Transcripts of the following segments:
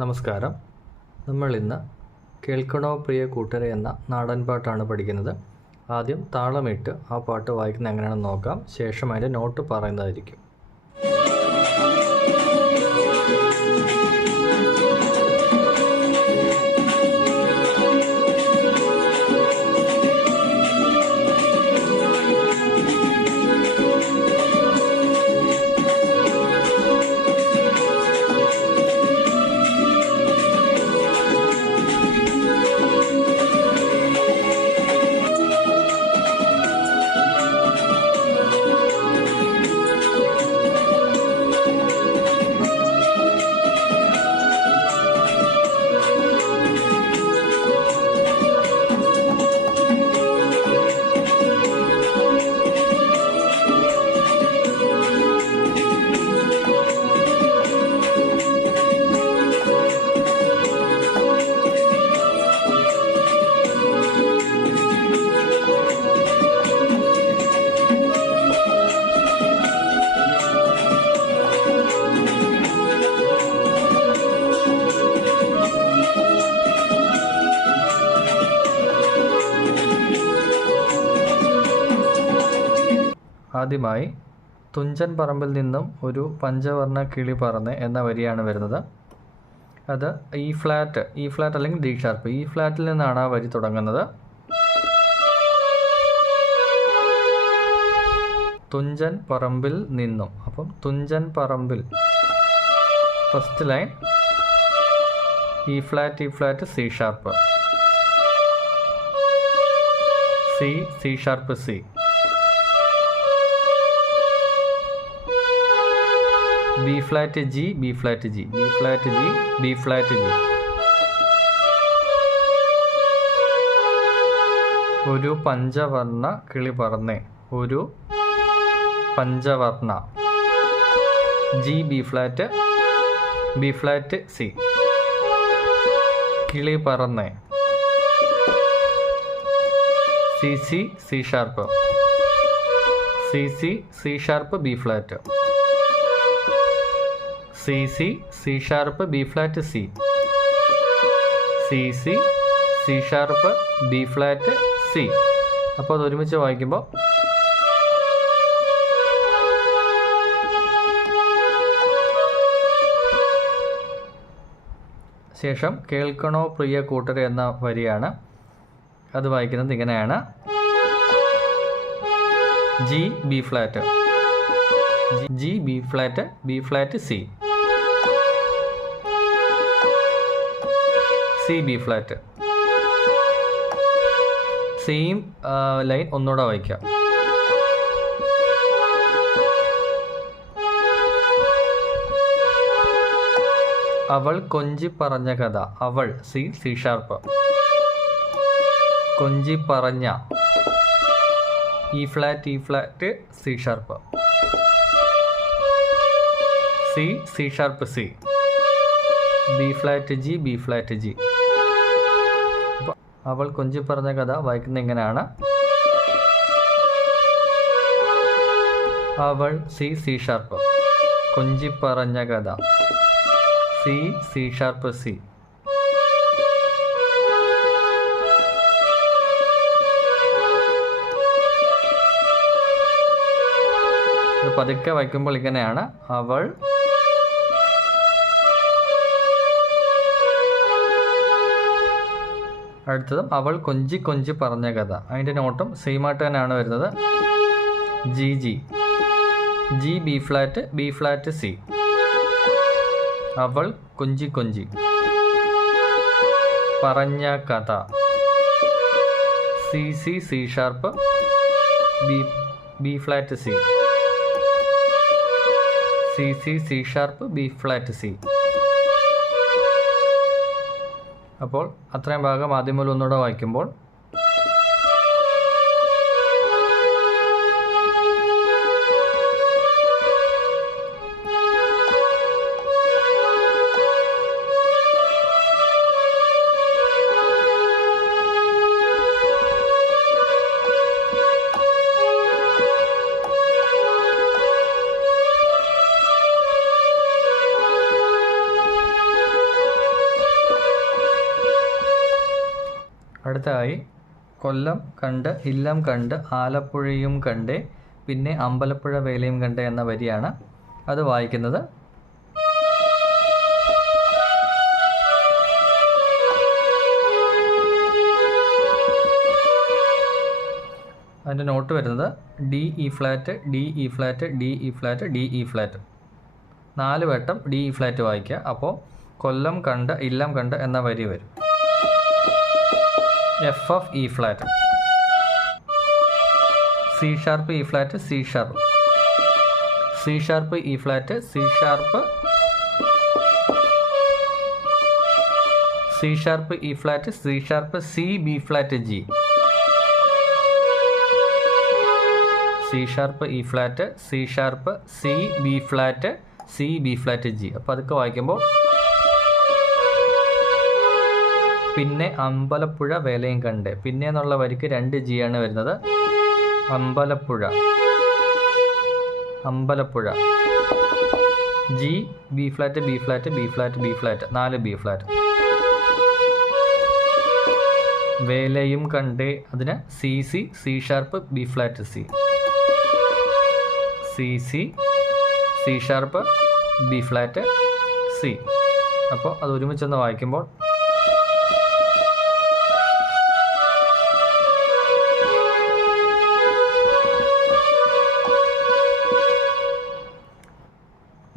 നമസ്കാരം. നമ്മൾ ഇന്ന് കേൾക്കണോ പ്രിയ കൂട്ടരെ എന്ന നാടൻ പാട്ടാണ് പഠിക്കുന്നത്. ആദ്യം താളമിട്ട് ആ പാട്ട് വായിക്കുന്നത് എങ്ങനെയാണെന്ന് നോക്കാം. ശേഷം അതിൻ്റെ നോട്ട് പറയുന്നതായിരിക്കും. ആദ്യമായി തുഞ്ചൻ പറമ്പിൽ നിന്നും ഒരു പഞ്ചവർണ്ണ കിളി പറന്ന് എന്ന വരിയാണ് വരുന്നത്. അത് ഇ ഫ്ലാറ്റ് അല്ലെങ്കിൽ ഡി ഷാർപ്പ്, ഇ ഫ്ലാറ്റിൽ നിന്നാണ് ആ വരി തുടങ്ങുന്നത്. തുഞ്ചൻ പറമ്പിൽ നിന്നും, അപ്പം തുഞ്ചൻ പറമ്പിൽ first line E flat C sharp, C sharp C, B flat G, B flat G, B flat G, B flat G. ഒരു പഞ്ചവർണ്ണ കിളി പറന്നേ, ഒരു പഞ്ചവർണ്ണ ജി, ബി ഫ്ലാറ്റ് സി, കിളി പറന്നേ C C sharp, C sharp B flat, C sharp B flat C, C sharp B flat C. അപ്പോൾ അത് ഒരുമിച്ച് വായിക്കുമ്പോൾ ശേഷം കേൾക്കണോ പ്രിയ കൂട്ടരെ എന്ന വരിയാണ്. അത് വായിക്കുന്നത് ഇങ്ങനെയാണ്: G B flat, G B flat C, C B flat. Same line ഒന്നുകൂടെ വായിക്കാം. അവൾ കൊഞ്ചി പറഞ്ഞ കഥ, അവൾ സി ഷാർപ്പ്, കൊഞ്ചി പറഞ്ഞ E flat C sharp, C sharp C, B flat G. അവൾ കൊഞ്ചി പറഞ്ഞ കഥ വായിക്കുന്നത് എങ്ങനെയാണ്: അവൾ സി ഷാർപ്പ്, കൊഞ്ചി പറഞ്ഞ കഥ സി ഷാർപ്പ് സി. പതുക്കെ വായിക്കുമ്പോൾ ഇങ്ങനെയാണ്: അവൾ അടുത്തതും അവൾ കൊഞ്ചി പറഞ്ഞ കഥ. അതിൻ്റെ നോട്ടും സെയിമായിട്ട് തന്നെയാണ് വരുന്നത്. ജി ബി ഫ്ലാറ്റ് സി, അവൾ കൊഞ്ചി പറഞ്ഞ കഥ C sharp B flat C, C sharp B flat C. അപ്പോൾ അത്രയും ഭാഗം ആദ്യം മുതൽ ഒന്നുകൂടെ വായിക്കുമ്പോൾ അടുത്തതായി കൊല്ലം കണ്ട് ഇല്ലം കണ്ട് ആലപ്പുഴയും കണ്ടേ പിന്നെ അമ്പലപ്പുഴ വേലയും കണ്ടേ എന്ന വരിയാണ്. അത് വായിക്കുന്നത് അതിൻ്റെ നോട്ട് വരുന്നത് D E flat D E flat D E flat D E flat. 4 വട്ടം ഡി ഇ ഫ്ലാറ്റ് വായിക്കുക. അപ്പോൾ കൊല്ലം കണ്ട് ഇല്ലം കണ്ട് എന്ന വരി വരും. F of E flat, C sharp E flat C sharp, C sharp E flat C sharp, C sharp E flat C sharp C B flat G, C sharp E flat C sharp C B flat C B flat G. അപ്പോൾ അതൊക്കെ വായിക്കുമ്പോൾ പിന്നെ അമ്പലപ്പുഴ വേലയും കണ്ട്, പിന്നെ എന്നുള്ള വരിക്ക് 2 G ആണ് വരുന്നത്. Ambalappuzha, Ambalappuzha G B flat B flat B flat B flat 4 B flat. വേലയും കണ്ടേ അതിന് C C C sharp B flat C, C C C sharp B flat C. അപ്പോൾ അത് ഒരുമിച്ചൊന്ന് വായിക്കുമ്പോൾ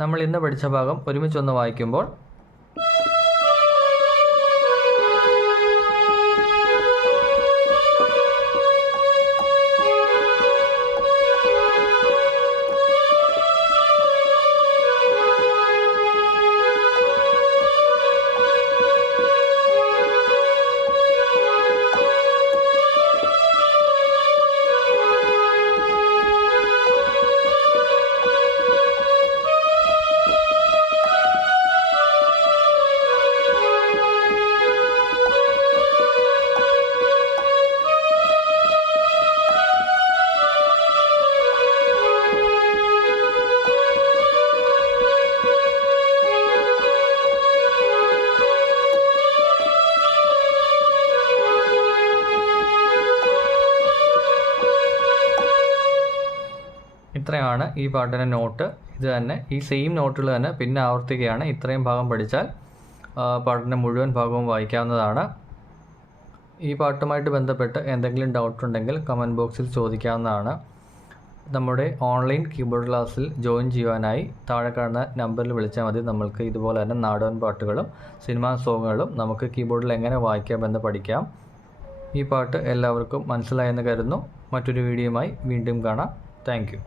നമ്മൾ ഇന്ന് പഠിച്ച ഭാഗം ഒരുമിച്ചൊന്ന് വായിക്കുമ്പോൾ ഇത്രയാണ് ഈ പാട്ടിൻ്റെ നോട്ട്. ഇത് തന്നെ ഈ സെയിം നോട്ടുകൾ തന്നെ പിന്നെ ആവർത്തിക്കുകയാണ്. ഇത്രയും ഭാഗം പഠിച്ചാൽ പാട്ടിൻ്റെ മുഴുവൻ ഭാഗവും വായിക്കാവുന്നതാണ്. ഈ പാട്ടുമായിട്ട് ബന്ധപ്പെട്ട് എന്തെങ്കിലും ഡൗട്ട് ഉണ്ടെങ്കിൽ കമൻറ്റ് ബോക്സിൽ ചോദിക്കാവുന്നതാണ്. നമ്മുടെ ഓൺലൈൻ കീബോർഡ് ക്ലാസ്സിൽ ജോയിൻ ചെയ്യുവാനായി താഴെ കാണുന്ന നമ്പറിൽ വിളിച്ചാൽ മതി. നമ്മൾക്ക് ഇതുപോലെ തന്നെ നാടൻ പാട്ടുകളും സിനിമാ സോങ്ങുകളും നമുക്ക് കീബോർഡിൽ എങ്ങനെ വായിക്കാമെന്ന് പഠിക്കാം. ഈ പാട്ട് എല്ലാവർക്കും മനസ്സിലായെന്ന് കരുതുന്നു. മറ്റൊരു വീഡിയോയുമായി വീണ്ടും കാണാം. Thank you.